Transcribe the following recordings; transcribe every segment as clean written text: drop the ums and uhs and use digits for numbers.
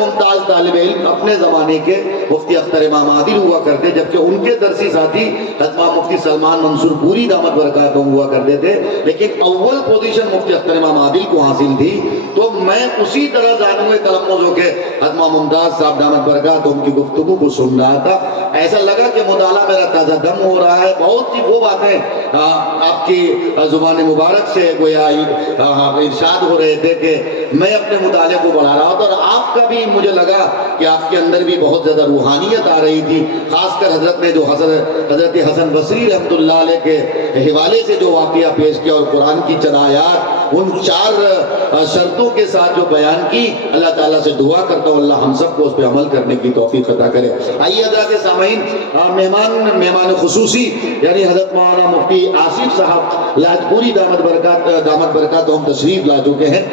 ممتاز طالب علم اپنے زمانے کے مفتی اختر امام عادل ہوا کرتے، جبکہ ان کے درسی ساتھی حضرت مفتی سلمان منصور پوری دامت برکاتہم ہوا کرتے تھے، لیکن اول پوزیشن مفتی اختر امام عادل کو حاصل تھی۔ تو میں اسی طرح زانوے تلمذ ہو کے حضرت ممتاز صاحب دامت برکاتہم کی گفتگو کو سن رہا تھا، ایسا لگا کہ مطالعہ میرا تازہ دم ہو رہا ہے۔ بہت سی وہ باتیں آپ کی زبان مبارک سے گویا ارشاد ہو رہے تھے کہ میں اپنے مطالعے کو بڑھا رہا تھا، اور آپ کا بھی مجھے لگا کہ آپ کے اندر بھی بہت زیادہ روحانیت آ رہی تھی، خاص کر حضرت نے جو حضرت حسن بصری رحمۃ اللہ علیہ کے حوالے سے جو واقعہ پیش کیا اور قرآن کی چند آیات ان 4 شرطوں کے ساتھ جو بیان کی، اللہ تعالیٰ سے دعا کرتا ہوں اللہ ہم سب کو اس پہ عمل کرنے کی توفیق عطا کرے۔ آئیے حضرات سامعین، مہمان خصوصی یعنی حضرت مولانا مفتی آصف صاحب لاجپوری دامت برکاتہم تشریف لا چکے ہیں۔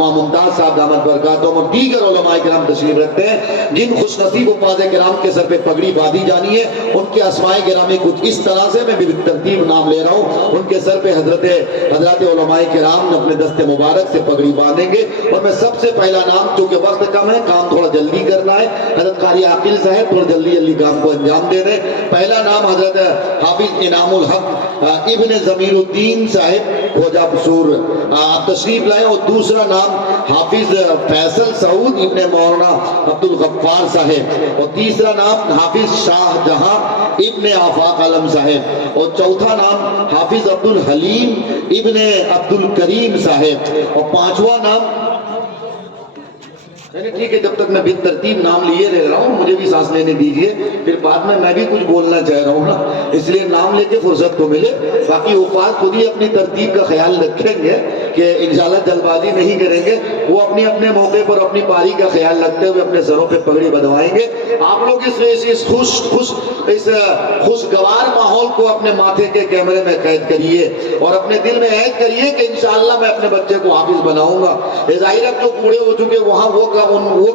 ممتاز صاحب دامت برکاتہم اور دیگر علماء کرام تشریف رکھتے ہیں، جن خوش نصیب حفاظ کرام کے سر پہ پگڑی باندھی جانی ہے، ان کے اسماء گرامی کچھ اس طرح سے میں بالترتیب نام لے رہا ہوں، ان کے سر پہ حضرات علماء کرام اپنے دست مبارک سے پگڑی باندھیں گے۔ اور میں سب سے پہلا نام، چونکہ وقت کم ہے، کام تھوڑا جلدی کرنا ہے، حضرت قاری عاقل صاحب تھوڑا جلدی کام کو انجام دے رہے ہیں۔ پہلا نام حضرت حافظ انعام الحق ابن ضمیر الدین صاحب کھوجا بسور آپ تشریف لائیں، اور دوسرا نام حافظ فیصل سعود ابن مولانا عبد الغفار صاحب، اور تیسرا نام حافظ شاہ جہاں ابن آفاق عالم صاحب، اور چوتھا نام حافظ عبد الحلیم ابن عبد الکریم صاحب، اور پانچواں نام ٹھیک ہے، جب تک میں بالترتیب نام لیے رہ رہا ہوں مجھے بھی سانس لینے دیجئے، پھر بعد میں بھی کچھ بولنا چاہ رہا ہوں نا، اس لیے نام لے کے فرصت تو ملے۔ باقی حفاظ خود ہی اپنی ترتیب کا خیال رکھیں گے کہ انشاءاللہ جلد بازی نہیں کریں گے، وہ اپنے موقع پر اپنی پاری کا خیال رکھتے ہوئے اپنے سروں پہ پگڑی بدوائیں گے۔ آپ لوگ اس خوشگوار ماحول کو اپنے ماتھے کے کیمرے میں قید کریے اور اپنے دل میں عہد کریے کہ انشاءاللہ میں اپنے بچے کو حافظ بناؤں گا۔ ظاہر ہے جو بوڑھے ہو چکے وہاں وہ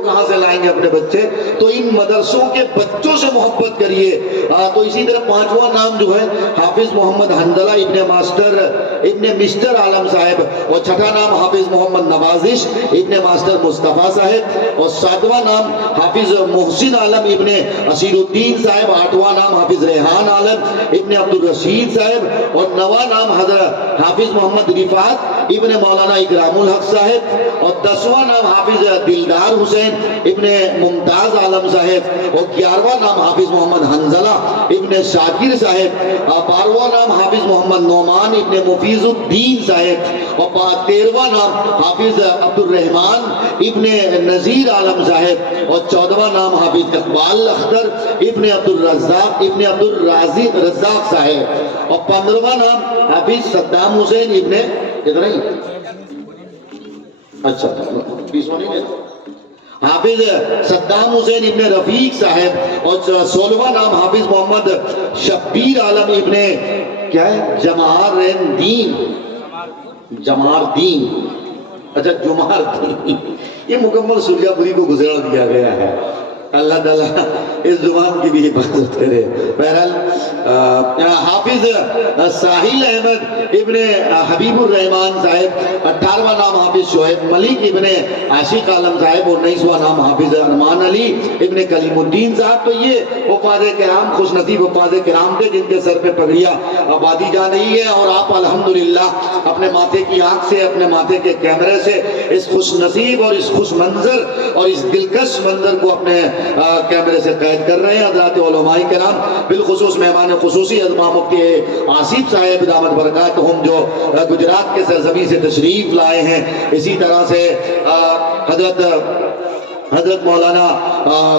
کہاں سے لائیں گے اپنے بچے، تو ان مدرسوں کے بچوں سے محبت کریے۔ تو اسی طرح پانچواں نام جو ہے حافظ محمد حنظلہ ابن مسٹر عالم صاحب، اور چھٹا نام حافظ محمد نوازش ابن ماسٹر مصطفیٰ صاحب، اور ساتواں نام حافظ محسن عالم ابن اسیر الدین صاحب، آٹھواں نام حافظ ریحان عالم ابن عبد الرشید صاحب، اور نواں نام حضرت حافظ محمد رفعت ابن مولانا اکرام الحق صاحب، اور 10واں نام حافظ دلدار حسین ابن ممتاز عالم صاحب، اور 11واں نام حافظ محمد حنظلہ ابن شاکر صاحب، 12واں نام حافظ محمد نعمان ابن مفیظ الدین صاحب، اور 13واں نام حافظ عبد الرحمن ابن نذیر عالم صاحب، اور 14واں نام حافظ اقبال اختر ابن عبد الرزاق ابن عبد الرزاق صاحب، اور 15واں نام حافظ صدام حسین ابن اچھا 20واں نہیں ہے حافظ صدام حسین ابن رفیق صاحب، اور 16واں نام حافظ محمد شبیر عالم ابن کیا ہے جمار دین اچھا جمار دین، یہ مکمل سرجا پوری کو گزرا دیا گیا ہے۔ اللہ تعالیٰ اس زبان کی بھی حفاظت کرے۔ بہرحال حافظ ساحل احمد ابن حبیب الرحمان صاحب، 18واں نام حافظ شعیب ملک ابن عاشق عالم صاحب، اور 19واں نام حافظ ارمان علی ابن کلیم الدین صاحب۔ تو یہ حفاظ کرام خوش نصیب حفاظ کرام تھے جن کے سر پہ پگڑیاں باندھی جا رہی ہے، اور آپ الحمدللہ اپنے ماتھے کی آنکھ سے، اپنے ماتھے کے کیمرے سے اس خوش نصیب اور اس خوش منظر اور اس دلکش منظر کو اپنے کیمرے سے قید کر رہے ہیں۔ حضرات علماء کرام، بالخصوص مہمان خصوصی حضرت مفتی آصف صاحب دامت برکاتہم جو گجرات کے سرزمین سے تشریف لائے ہیں، اسی طرح سے حضرت مولانا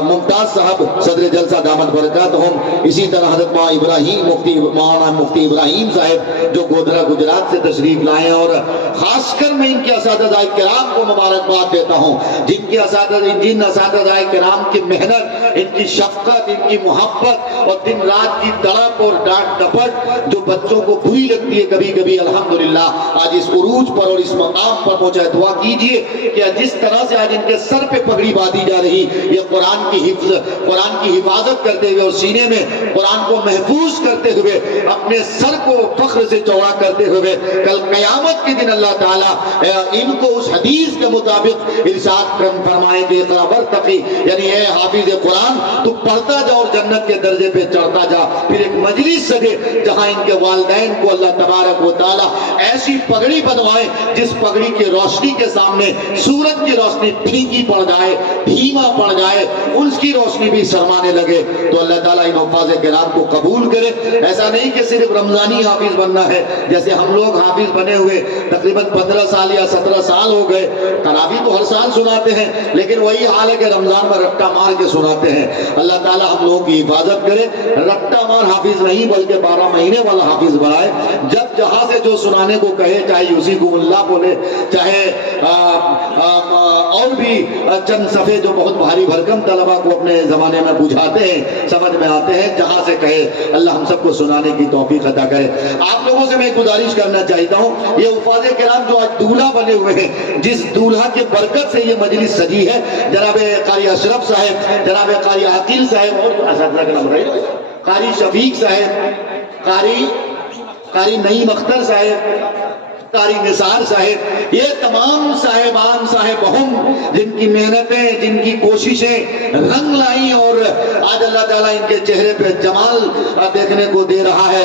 ممتاز صاحب صدر جلسہ دامت برکاتہم، اسی طرح حضرت مولانا مفتی ابراہیم صاحب جو گودرا گجرات سے تشریف لائے ہیں، اور خاص کر میں ان کے اساتذہ کرام کو مبارکباد دیتا ہوں جن اساتذہ کرام کی محنت ان کی شفقت، ان کی محبت اور دن رات کی تڑپ اور ڈانٹ ڈپٹ جو بچوں کو بری لگتی ہے کبھی کبھی، الحمدللہ آج اس عروج پر اور اس مقام پر پہنچا ہے۔ دعا کیجئے کہ جس طرح سے آج ان کے سر پہ پگڑی باندھی جا رہی، یہ قرآن کی حفاظت کرتے ہوئے اور سینے میں قرآن کو محفوظ کرتے ہوئے، اپنے سر کو فخر سے چوڑا کرتے ہوئے، کل قیامت کے دن اللہ تعالیٰ ان کو اس حدیث کے مطابق ارشاد فرمائے کہ اقرأ وارتقی، یعنی اے حافظ قرآن تو پڑھتا جا اور جنت کے درجے پہ چڑھتا جا۔ پھر ایک مجلس سجے جہاں ان کے والدین کو اللہ تبارک و تعالیٰ ایسی پگڑی بنوائے جس پگڑی کی روشنی کے سامنے سورج کی روشنی پھیکی پڑ جائے، دھیما پڑ جائے، اس کی روشنی بھی شرمانے لگے۔ تو اللہ تعالیٰ ان حفاظ کرام کو قبول کرے۔ ایسا نہیں کہ صرف رمضانی حافظ بننا ہے، جیسے ہم لوگ حافظ بنے ہوئے تقریباً 15 سال یا 17 سال ہو گئے، تراویح تو ہر سال سناتے ہیں، لیکن وہی حال ہے کہ رمضان میں رٹا مار کے سناتے ہیں۔ اللہ تعالیٰ ہم لوگوں کی حفاظت کرے، رٹا مار حافظ نہیں بلکہ 12 مہینے والا حافظ بنائے۔ جب جہاں سے جو سنانے کو کہے، چاہے یوسیکم اللہ بولے، چاہے اور بھی چند صفحے جو بہت بھاری بھرکم طلبہ کو اپنے زمانے میں بجھاتے ہیں، سمجھ میں آتے ہیں، جہاں سے کہے اللہ ہم سب کو سنانے کی توفیق عطا کرے۔ آپ لوگوں سے میں گزارش کرنا چاہتا ہوں، یہ حفاظ کرام جو آج دولہا بنے ہوئے ہیں، جس دولہا کے برکت سے یہ مجلس سجی ہے، جناب قاری اشرف صاحب، جناب قاری عاقل صاحب، اور اساتذہ کا نام بتائیے، قاری شفیق صاحب، قاری نعیم اختر صاحب، قاری نثار صاحب، یہ تمام صاحبان صاحبہم جن کی محنتیں، جن کی کوششیں رنگ لائیں اور آج اللہ تعالیٰ ان کے چہرے پہ جمال دیکھنے کو دے رہا ہے،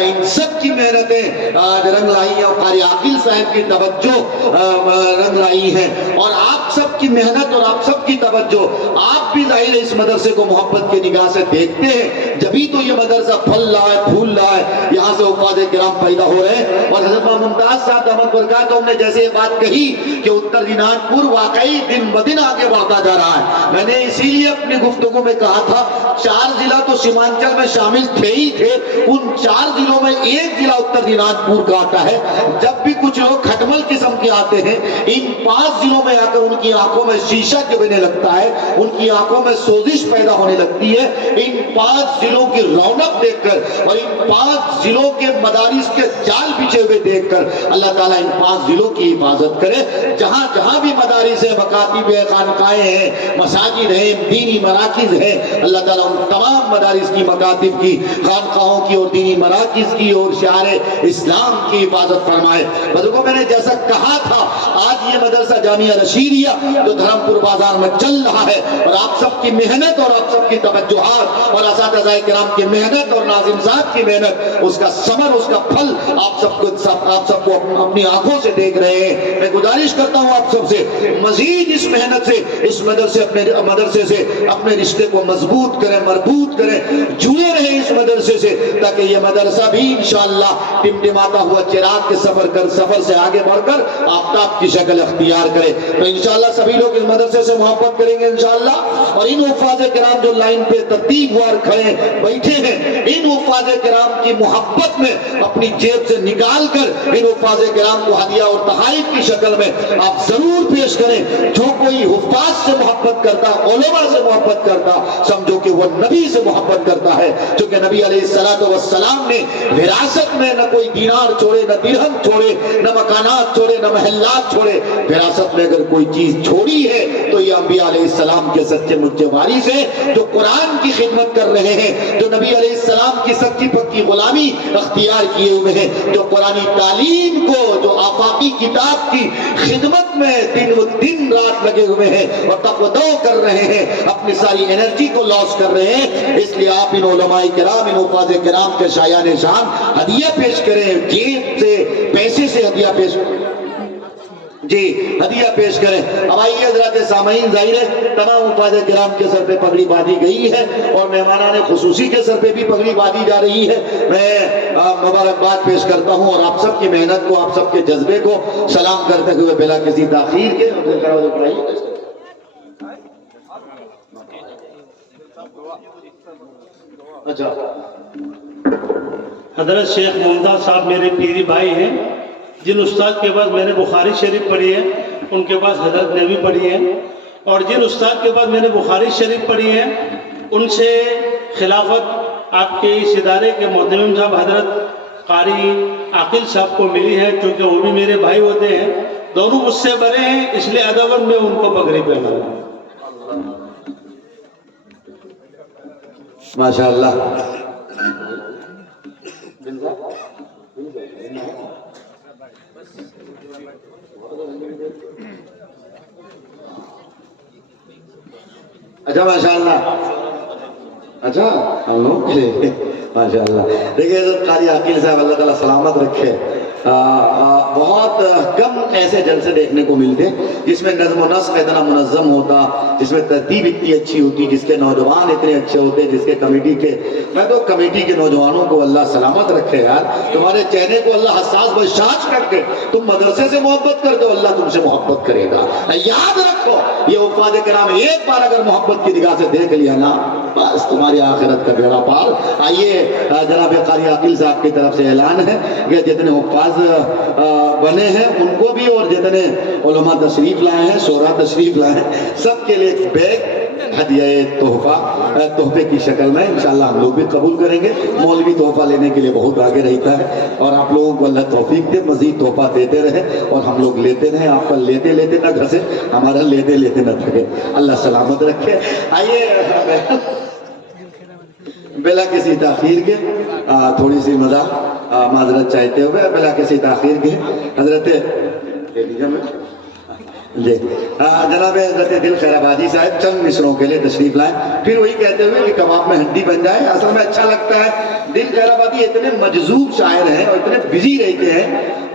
ان سب کی محنتیں آج رنگ لائی ہیں، اور قاری عاقل صاحب کی توجہ رنگ لائی ہے، اور آپ سب کی محنت اور آپ سب کی توجہ، آپ بھی ظاہر ہے اس مدرسے کو محبت کی نگاہ سے دیکھتے ہیں، جبھی تو یہ مدرسہ پھل رہا ہے، پھول رہا ہے، یہاں سے حفاظ کرام پیدا ہو رہے ہیں۔ اور حضرت ممتاز صاحب دامت برکاتہم نے جیسے یہ بات کہی کہ اتر دیناج پور واقعی دن بدن آگے بڑھتا جا رہا ہے، میں نے اسی لیے اپنی گفتگو میں کہا تھا 4 ضلع تو سیمانچل میں شامل تھے ہی تھے، ان 4 ضلعوں میں ایک ضلع اتر دیناج پور کا آتا ہے۔ جب بھی کچھ لوگ کھٹمل قسم کے آتے ہیں، ان 5 ضلعوں میں آ کر ان کی آنکھوں میں شیشہ جمنے لگتا ہے، ان کی آنکھوں میں سوزش پیدا ہونے لگتی ہے۔ ان 5 ضلعوں کی رونق دیکھ کر اور ان 5 ضلعوں کے مدارس کے جال بچھے ہوئے دیکھ کر اللہ تعالیٰ ان 5 ضلعوں کی حفاظت کرے۔ جہاں جہاں بھی مدارس ہیں، مکاتب ہیں، خانقاہیں ہیں، مساجد ہیں، دینی مراکز ہیں، اللہ تعالیٰ ان تمام مدارس کی، مکاتب کی، خانقاہوں کی اور دینی مراکز کی اور شعار اسلام کی حفاظت فرمائے۔ بزرگوں میں نے جیسا کہا تھا، آج یہ مدرسہ جامعہ رشیدیہ جو دھرم پور بازار میں چل رہا ہے، اور آپ سب کی محنت اور آپ سب کی توجہات اور اساتذہ کرام کی محنت اور ناظم صاحب کی محنت، اس کا ثمر، اس کا پھل آپ سب کو اپنی آنکھوں سے دیکھ رہے ہیں۔ میں گزارش کرتا ہوں آپ سب سے، مزید اس محنت سے، اس مدرسے سے اپنے رشتے کو مضبوط کریں، مربوط کریں، جڑے رہیں اس مدرسے سے، تاکہ یہ مدرسہ بھی انشاءاللہ ٹمٹماتا ہوا چراغ کے سفر سے آگے بڑھ کر آفتاب کی شکل اختیار کرے۔ تو انشاءاللہ سبھی لوگ اس مدرسے سے محبت کریں گے انشاءاللہ، اور ان حفاظ کرام جو لائن پہ ترتیب وار کھڑے بیٹھے ہیں، ان حفاظ کرام کی محبت میں اپنی جیب سے نکال کر ان حفاظ کرام کو ہدیہ اور تحائف کی شکل میں آپ ضرور پیش کریں۔ جو کوئی حفاظ سے محبت کرتا، علماء سے محبت کرتا، سمجھو کہ وہ نبی سے محبت کرتا ہے، کیونکہ نبی علیہ السلام نے وراثت میں نہ کوئی دینار چھوڑے، نہ درہم چھوڑے، نہ مکانات چھوڑے، نہ محلات چھوڑے۔ وراثت میں اگر کوئی چیز چھوڑی ہے تو یہ انبیاء علیہ السلام کے سچے مچے وارث ہیں، جو قرآن کی خدمت کر رہے ہیں، جو نبی علیہ السلام کی سچی پکی غلامی اختیار کیے ہوئے ہیں، جو قرآنی تعلیم کو، جو آفاقی کتاب کی خدمت میں دن رات لگے ہوئے ہیں اور تقویٰ کر رہے ہیں، اپنی ساری انرجی کو لاس کر رہے ہیں۔ اس لیے آپ ان علماء کرام، ان حفاظ کرام کے شایان شان ہدیہ پیش کریں، جیب سے، پیسے سے ہدیہ پیش کریں، جی ہدیہ پیش کریں۔ اب آئیے حضرات سامعین، ظاہر ہے تمام حفاظ کرام کے سر پہ پگڑی باندھی گئی ہے، اور مہمانان خصوصی کے سر پہ بھی پگڑی باندھی جا رہی ہے۔ میں مبارکباد پیش کرتا ہوں، اور آپ سب کی محنت کو، آپ سب کے جذبے کو سلام کرتے ہوئے بلا کسی تاخیر کے اچھا حضرت شیخ ممتاز صاحب میرے پیری بھائی ہیں، جن استاد کے بعد میں نے بخاری شریف پڑھی ہے، ان کے پاس حضرت نے بھی پڑھی ہے، اور جن استاد کے بعد میں نے بخاری شریف پڑھی ہے، ان سے خلافت آپ کے اس ادارے کے محترم صاحب حضرت قاری عاقل صاحب کو ملی ہے، چونکہ وہ بھی میرے بھائی ہوتے ہیں، دونوں مجھ سے بڑے ہیں، اس لیے ادباً میں ان کو پگڑی پہناؤں. ماشاء اللہ. اچھا ماشاء اللہ. اچھا ہم لوگ کے لیے ماشاء اللہ. دیکھیے حضرت قاری عاقل صاحب اللہ تعالیٰ سلامت رکھے. بہت کم ایسے جلسے دیکھنے کو ملتے جس میں نظم و نسق اتنا منظم ہوتا، جس میں ترتیب اتنی اچھی ہوتی، جس کے نوجوان اتنے اچھے ہوتے، جس کے کمیٹی کے، میں تو کمیٹی کے نوجوانوں کو اللہ سلامت رکھے یار. تمہارے چہرے کو اللہ حساس بشاش کر کے، تم مدرسے سے محبت کرتے ہو، اللہ تم سے محبت کرے گا. یاد رکھو یہ حفاظ کرام ایک بار اگر محبت کی نگاہ سے دیکھ لیا نا، بس تمہاری آخرت کا بیڑا پار. آئیے جناب قاری عاقل صاحب کی طرف سے اعلان ہے کہ جتنے حفاظ بنے ہیں ان کو بھی، اور جتنے علماء تشریف لائے ہیں، شورا تشریف لائے ہیں، سب کے لیے ایک بیگ ہدیہ تحفے کی شکل میں انشاءاللہ ہم لوگ بھی قبول کریں گے. مولوی تحفہ لینے کے لیے بہت آگے رہتا ہے، اور آپ لوگوں کو اللہ توفیق دے، مزید تحفہ دیتے رہے اور ہم لوگ لیتے رہیں. آپ پر لیتے لیتے نہ گھسے، ہمارا لیتے لیتے نہ تھکے. اللہ سلامت رکھے. آئیے بلا کسی تاخیر کے تھوڑی سی معذرت چاہتے ہوئے، بلا کسی تاخیر کے حضرت جی جناب حضرت دل خیر آبادی صاحب چند مصروں کے لیے تشریف لائیں. پھر وہی کہتے ہوئے کہ کباب میں ہڈی بن جائے. اصل میں اچھا لگتا ہے. دل خیر آبادی اتنے مجذوب شاعر ہیں اور اتنے بزی رہتے ہیں.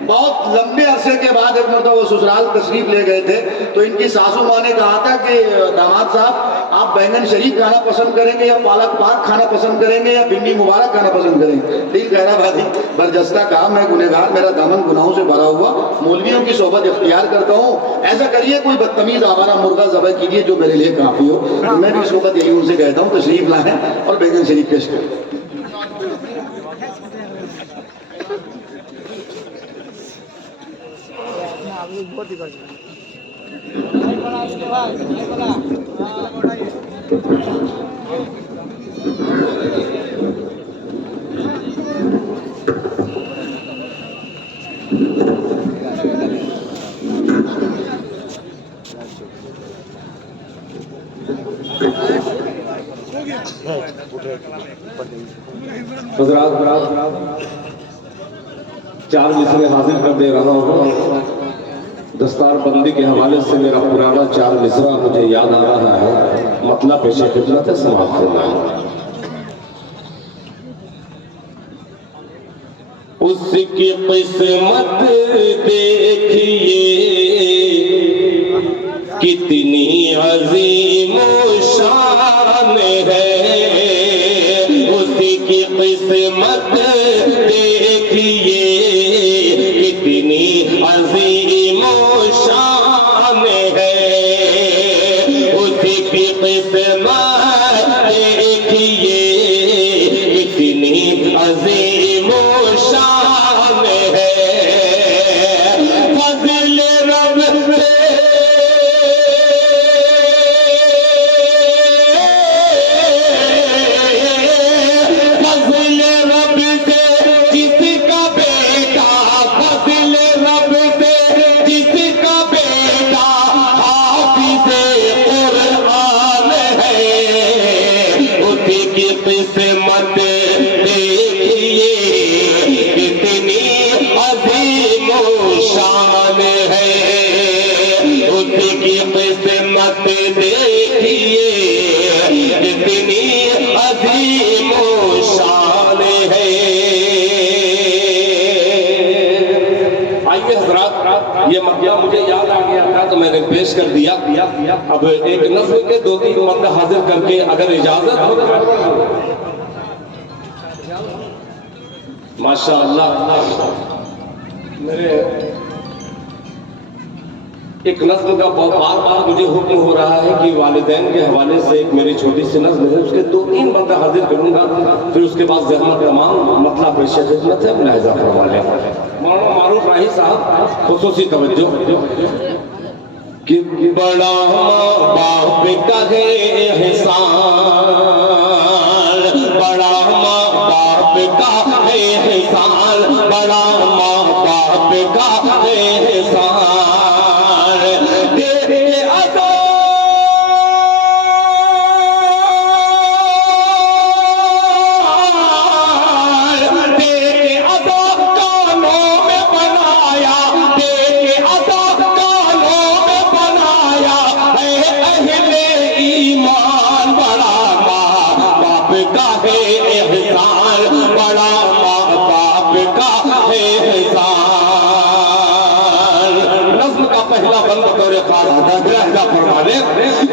بہت لمبے عرصے کے بعد ایک مرتبہ وہ سسرال تشریف لے گئے تھے تو ان کی ساسو ماں نے کہا تھا کہ داماد صاحب آپ بینگن شریف کھانا پسند کریں گے یا پالک پاک کھانا پسند کریں گے یا بھنڈی مبارک کھانا پسند کریں گے. دل خیر آبادی برجستہ کہا میں گنہگار، میرا دامن گناہوں سے بھرا ہوا، مولویوں کی صحبت اختیار کرتا ہوں. ایسا کریے کوئی بدتمیز آوارہ مرغہ ذبح کیجیے جو میرے لیے کافی ہو. میں بھی صحبت یہی ان سے کہتا ہوں تشریف لائیں اور بینگن شریف پیش کریں. چار مصرے حاضر کر دے رہا ہوں. دستار بندی کے حوالے سے میرا پرانا چار مصرع مجھے یاد آ رہا ہے. مطلب پیش خدمت ہے، سماعت فرمائیں. اس کی قسمت دیکھیے کتنی عظیم و شان ہے. اس کی قسمت دیکھیے کتنی عظیم و شان ہے. اس کی قسمت دیکھیے کتنی عظیم و شان ہے. فضل رب سے مجھے یاد آ گیا تھا تو میں نے پیش کر دیا. اب ایک نظم کے دو تین مرد حاضر کر کے اگر اجازت ہو ماشاء اللہ. میرے ایک نظم کا بار بار مجھے حکم ہو رہا ہے کہ والدین کے حوالے سے ایک میری چھوٹی سی نظم ہے، اس کے دو تین مرد حاضر کروں گا، پھر اس کے بعد زحمت تمام مطلب پیش خدمت ہے. ملاحظہ فرما لیں. مولانا معروف راہی صاحب خصوصی توجہ. کہ بڑا باپ کا ہے احسان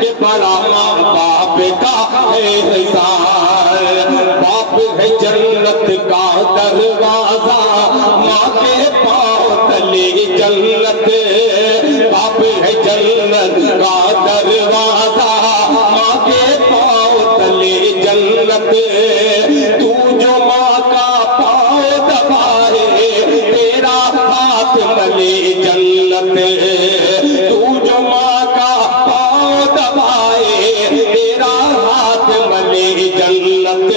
کہ بڑا ماں باپ کا ہے احسان، باپ ہے جنت کا دروازہ، ماں کے پاؤں تلے جنت، باپ ہے جنت کا دروازہ، ماں کے پاؤں تلے جنت، تو جو ماں کا پاؤں دبائے تیرا ہاتھ ملے جنت، تو جو ماں کا پاؤں دبائے تیرا ہاتھ ملے جنت،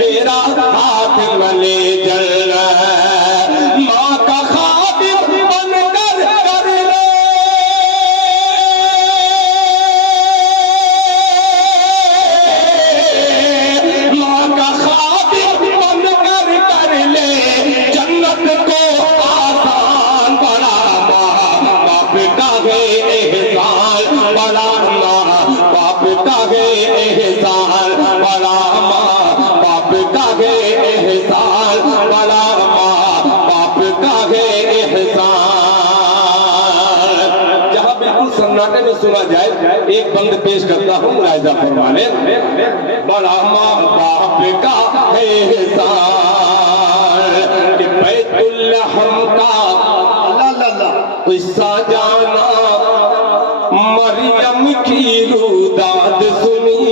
تیرا ہاتھ ملے جنت، ماں کا خادم بن کر کر لے، ماں کا خادم بن کر کر لے جنت کو آسان، بڑا ماں باپ کا ہے احسان، بڑا ماں باپ کا ہے احسان، بڑا ماں باپ کا ہے احسان، بڑا ماں باپ کا ہے احسان۔ جہاں بالکل سناٹے میں سنا جائے ایک بند پیش کرتا ہوں، ملاحظہ فرمانے، بڑا ماں باپ کا ہے احسان کہ بیت الحم کا قصہ جانا، مریم کی روداد سنی،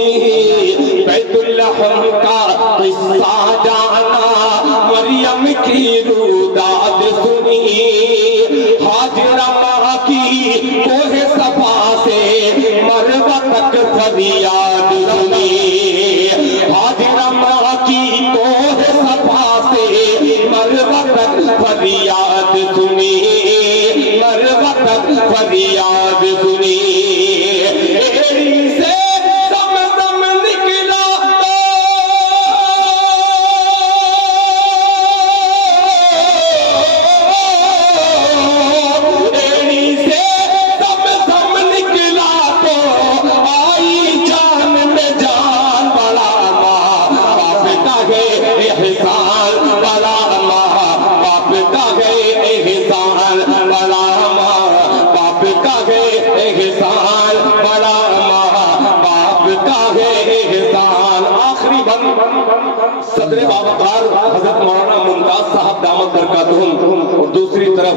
بیت الحم کا قصہ جانا، مریم کی روداد سنی، حاجرہ ماں کی کوہ صفا سے مروہ تک فریاد سنی، حاجرہ ماں کی کوہ صفا سے مروہ تک فریاد سنی، مروہ تک فریاد سنی، ایڑی سے زمزم نکلا تو، ایڑی سے زمزم نکلا تو آئی جان میں جان، بڑا ماں باپ کا ہے احسان، بڑا ماں باپ کا ہے احسان، بڑا ماں باپ کا ہے احسان، بڑا ماں باپ کا ہے احسان۔ آخری بند صدر باوقار حضرت مولانا ممتاز صاحب دامت برکاتہم، اور دوسری طرف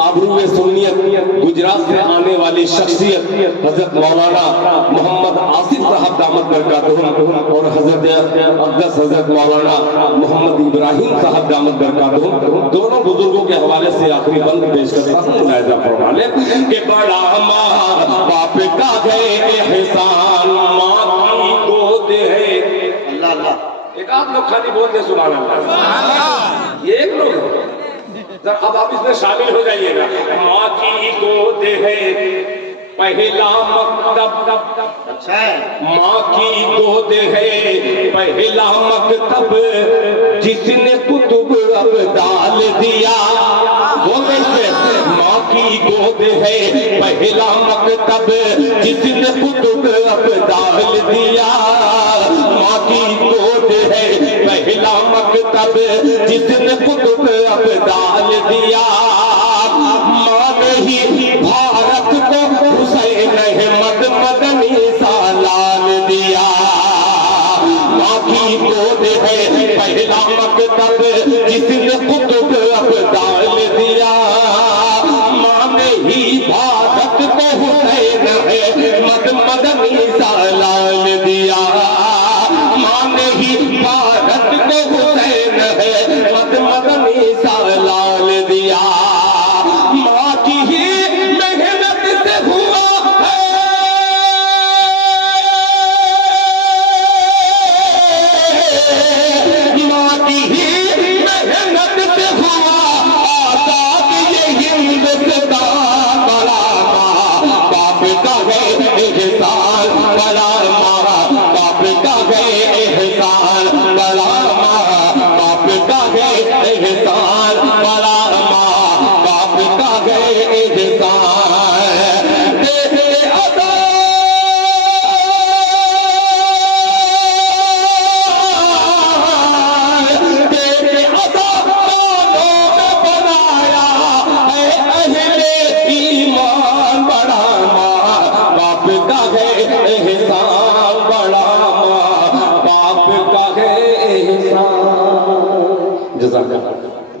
آبرو سنیت گجرات سے آنے والی شخصیت حضرت مولانا محمد آصف صاحب دامت برکاتہم، اور حضرت اقدس حضرت مولانا محمد ابراہیم صاحب دامت برکاتہم، دونوں بزرگوں کے حوالے سے آخری بند پیش کرتا ہوں، ملاحظہ فرما لیں کہ بڑا ماں باپ کا ہے احسان، ماں کی گود ہے، اللہ اللہ ایک آپ لوگ خالی بولتے سبحان اللہ، یہ ایک لوگ ہے، ذرا اب آپ اس میں شامل ہو جائیے گا، ماں کی گود ہے پہلا مکتب، اچھا ہے، ماں کی گود ہے پہلا مکتب، جس نے کتب اب ڈال دیا، وہ کیسے؟ ماں کی گود ہے پہلا مکتب، جس نے کتب اب ڈال دیا، ماں کی گود ہے پہلا مکتب، جس نے کتب اب ڈال دیا، ماں نے ہی بھارت کو حسین احمد مدنی سالان دیا، ماں کی گود ہے پہلا مکتب، جس نے کتب اب ڈال دیا، ماں نے ہی بھارت کو حسین احمد مدنی